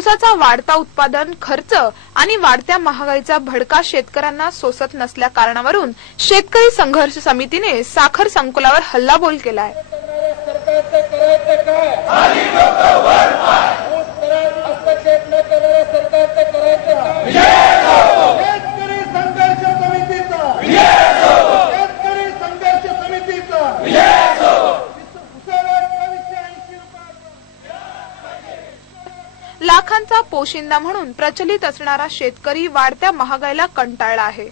ऊसाचा वाढता उत्पादन खर्च आणि वाढत्या महागाईचा भडका शेतकऱ्यांना सोसत नसल्या कारणावरून शेतकरी संघर्ष समितीने साखर संकुलावर हल्लाबोल केला आहे करायचं काय ऊस दरात हस्तक्षेप न करणाऱ्या सरकारचं करायचं काय शेतकरी संघर्ष समितीचा शेतकरी संघर्ष समितीचा उसाला एकोणीसशे ऐंशी रुपये लाखांचा पोशिंदा म्हणून प्रचलित असणारा शेतकरी वाढत्या महागाईला कंटाळला आहे.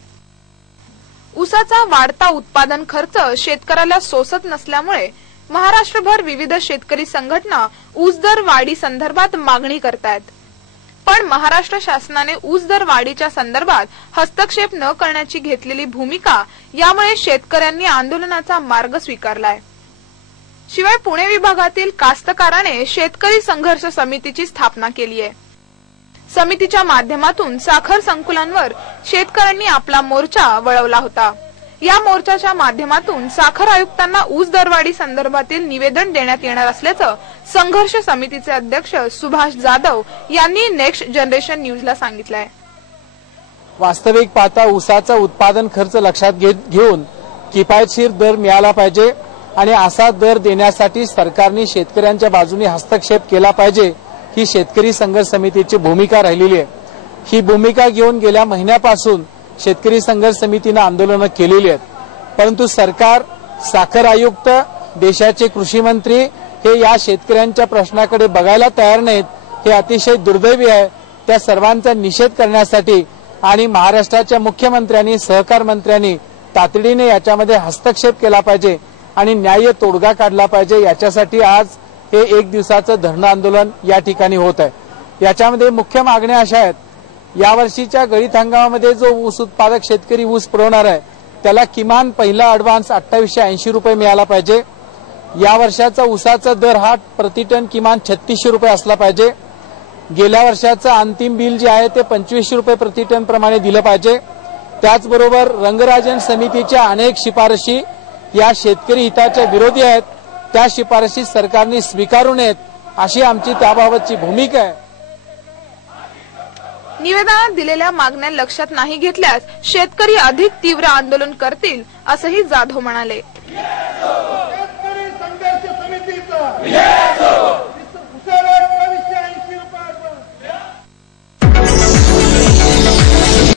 ऊसाचा वाढता उत्पादन खर्च शेतकऱ्याला सोसत नसल्यामुळे महाराष्ट्रभर विविध शेतकरी संघटना ऊस दर वाढी संदर्भात मागणी करतायत. पण महाराष्ट्र शासनाने ऊस दर वाढीच्या संदर्भात हस्तक्षेप न करण्याची घेतलेली भूमिका यामुळे शेतकऱ्यांनी आंदोलनाचा मार्ग स्वीकारलाय. शिवाय पुणे विभागातील कास्तकाराने शेतकरी संघर्ष समितीची स्थापना केली आहे समितीच्या माध्यमातून साखर संकुलांवर शेतकऱ्यांनी आपला मोर्चा वळवला होता. या मोर्चाच्या माध्यमातून साखर आयुक्तांना ऊस दरवाढी संदर्भातील निवेदन देण्यात येणार असल्याचं संघर्ष समितीचे अध्यक्ष सुभाष जाधव यांनी नेक्स्ट जनरेशन न्यूजला सांगितलंय. वास्तविक पाहता ऊसाचा उत्पादन खर्च लक्षात घेऊन किफायतशीर दर मिळाला पाहिजे. आणि असा दर देण्यासाठी सरकारने शेतकऱ्यांच्या बाजूने हस्तक्षेप केला पाहिजे ही शेतकरी संघर्ष समितीची भूमिका राहिलेली आहे. ही भूमिका घेऊन गेल्या महिन्यापासून शेतकरी संघर्ष समितीनं आंदोलनं केलेली आहेत. परंतु सरकार साखर आयुक्त देशाचे कृषी मंत्री हे या शेतकऱ्यांच्या प्रश्नाकडे बघायला तयार नाहीत हे अतिशय दुर्दैवी आहे. त्या सर्वांचा निषेध करण्यासाठी आणि महाराष्ट्राच्या मुख्यमंत्र्यांनी सहकार मंत्र्यांनी तातडीने याच्यामध्ये हस्तक्षेप केला पाहिजे आणि न्याय्य तोडगा काढला पाहिजे. याच्यासाठी आज हे एक दिवसाचं धरणं आंदोलन या ठिकाणी होत आहे. याच्यामध्ये मुख्य मागण्या अशा आहेत. यावर्षीच्या गळीत हंगामामध्ये जो ऊस उत्पादक शेतकरी ऊस पुरवणार आहे त्याला किमान पहिला अडव्हान्स अठ्ठावीसशे ऐंशी रुपये मिळाला पाहिजे. या वर्षाचा ऊसाचा दर हा प्रतिटन किमान छत्तीसशे रुपये असला पाहिजे. गेल्या वर्षाचं अंतिम बिल जे आहे ते पंचवीसशे रुपये प्रतिटन प्रमाणे दिलं पाहिजे. त्याचबरोबर रंगराजन समितीच्या अनेक शिफारशी या शेतकरी हिताच्या विरोधी आहेत. त्या शिफारशी सरकारने स्वीकारू नयेत अशी आमची त्याबाबतची भूमिका आहे. निवेदनात दिलेल्या मागण्या लक्षात नाही घेतल्यास शेतकरी अधिक तीव्र आंदोलन करतील असंही जाधव म्हणाले. शेतकरी संघर्ष समितीचा.